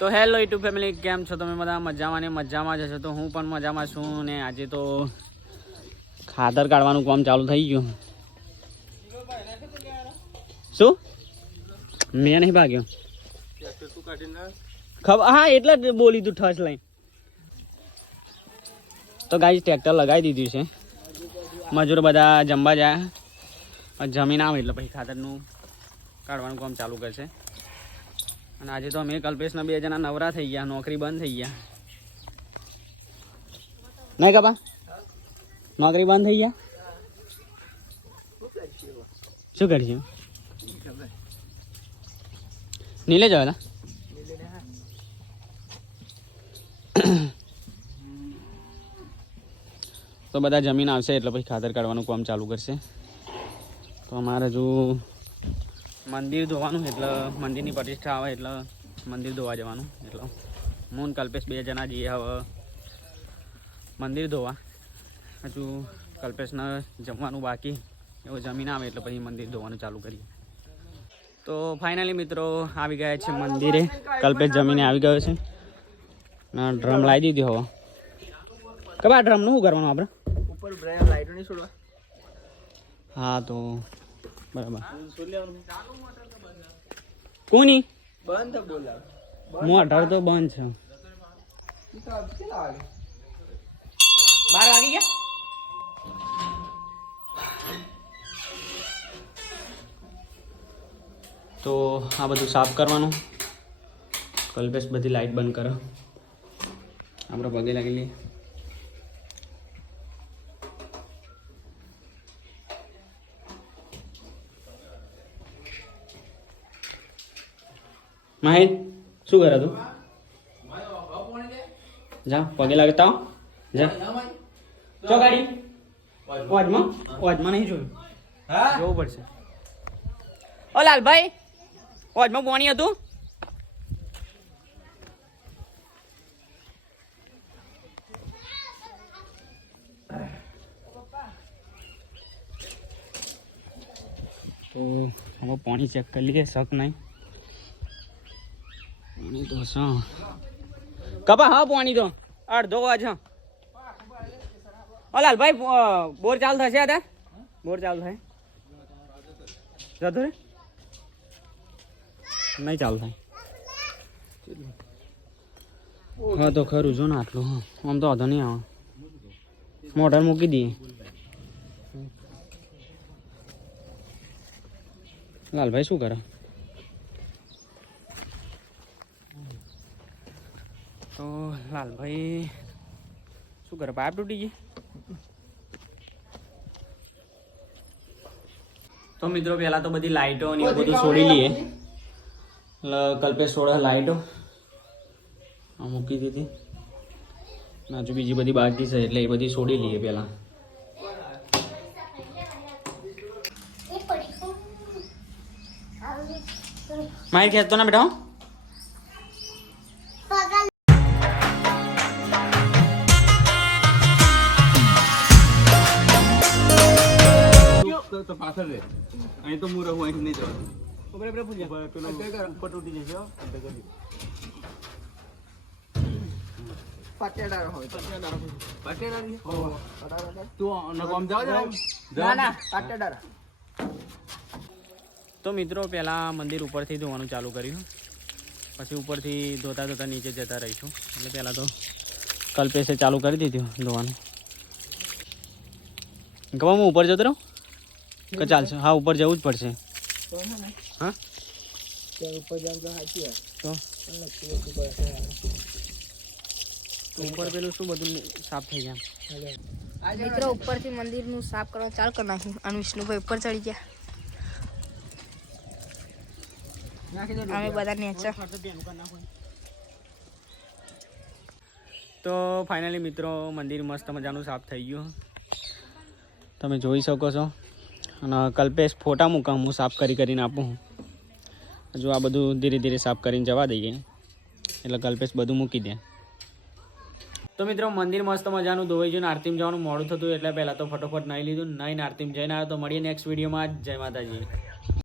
તો hello YouTube family, કેમ છો તમે બધા? મજામાં ને મજામાં જ હશો તો હું પણ મજામાં છું ને આજે તો ખાતર કાઢવાનું કામ ચાલુ થઈ ગયું. શું? મેં નહીં ભાગ્યો. ખબર, હા, એટલે જ બોલી તું ઠસ લઈ તો ગાઈ ટ્રેક્ટર લગાવી દીધું છે. મજૂર બધા જમવા જાય. જમીન આવે એટલે પછી ખાતરનું કાઢવાનું કામ ચાલુ કરશે. અને આજે તો અમે કલ્પેશના બે જણા નવરા થઈ ગયા, નોકરી બંધ થઈ ગયા. નહીં કપા નોકરી બંધ થઈ ગયા? શું કરશું? નીલે જવા હતા તો બધા જમીન આવશે એટલે પછી ખાતર કાઢવાનું કામ ચાલુ કરશે. તો અમારે હજુ મંદિર ધોવાનું એટલે મંદિરની પ્રતિષ્ઠા આવે એટલે મંદિર ધોવા જવાનું. એટલે હું કલ્પેશ બે જણા જઈએ હવે મંદિર ધોવા. હજુ કલ્પેશને જમવાનું બાકી. એવું જમીન આવે એટલે પછી મંદિર ધોવાનું ચાલુ કરીએ. તો ફાઇનલી મિત્રો આવી ગયા છે મંદિરે. કલ્પેશ જમીને આવી ગયો છે. ના ડ્રમ લાવી દીધી હવે. કબા ડ્રમનું શું કરવાનું આપણે? ઉપર લાઈટો નહીં છોડવા. હા તો બરાબર. કોની? બંધ બોલા. હું અઢાર તો બંધ છે. બાર વાગી ગયા? તો આ બધું સાફ કરવાનું. કલ્પેશ બધી લાઈટ બંધ કરો. આપણે પગે લાગી માહિર શું કરે તું? જા પગે લાગતા. જા. ચો ગાડી. ઓજમાં ઓજમાં નહીં જોયું. જોવું પડશે. ઓ લાલભાઈ ઓજમાં પાણી હતું. તો હવે પાણી ચેક કરી લઈએ શક નહીં. પાણી તો શું કપા, હા, પાણી તો. અડધો વાજ હા ઓ લાલભાઈ બોર ચાલુ થશે અત્યારે બોર ચાલુ થાય. જતો રે. નહીં ચાલુ થાય. હા, તો ખરું, જો ને આટલું, હા. આમ તો વાંધો નહીં આવે. મોટર મૂકી દઈએ. લાલભાઈ શું કરે તો લાલભાઈ શું કરે? પાઇપ તૂટી ગઈ? તો મિત્રો પહેલા તો બધી લાઈટો ને એવું બધું છોડી લઈએ. એટલે કલ્પેશ છોડે લાઈટો. આ મૂકી દીધી. ને હજુ બીજી બધી બાકી છે એટલે એ બધી છોડી લઈએ પહેલા. મારી ખેંચતો ના બેટા પાછળ રે અહીં તો હું રહું અહીં નહીં જવાનું. પેલો ઉપર તૂટી જશે હો. પટેડાર હોય પટેડાર પટેડાર તું નકો જાવ જાવ ના ના પટેડાર. તો મિત્રો પહેલાં મંદિર ઉપરથી ધોવાનું ચાલુ કર્યું. પછી ઉપરથી ધોતા ધોતા નીચે જતા રહીશું. એટલે પહેલાં તો કલ્પેશે ચાલુ કરી દીધું ધોવાનું. ગવા હું ઉપર જતો રહું? ચાલશે? હા ઉપર જવું જ પડશે. હા? ઉપર જાવ તો? સાચી તો ઉપર પેલું શું બધું સાફ થઈ ગયા? મિત્રો ઉપરથી મંદિરનું સાફ કરવા ચાલુ કરી નાખ્યું અને વિષ્ણુભાઈ ઉપર ચડી ગયા. અમે બધા નેચર. તો ફાઇનલી મિત્રો મંદિર મસ્ત મજાનું સાફ થઈ ગયું. તમે જોઈ શકો છો. અને કલ્પેશ ફોટા મૂકા, હું સાફ કરી કરીને આપું હજુ આ બધું ધીરે ધીરે સાફ કરીને જવા દઈએ. એટલે કલ્પેશ બધું મૂકી દે. તો મિત્રો, મંદિર મસ્ત મજાનું ધોવાઈ ગયું આરતીમ જવાનું મોડું થતું એટલે પહેલાં તો ફટોફટ નહીં લીધું. નહીં આરતીમ જઈને આવ્યો તો મળીએ નેક્સ્ટ વિડીયોમાં જય માતાજી.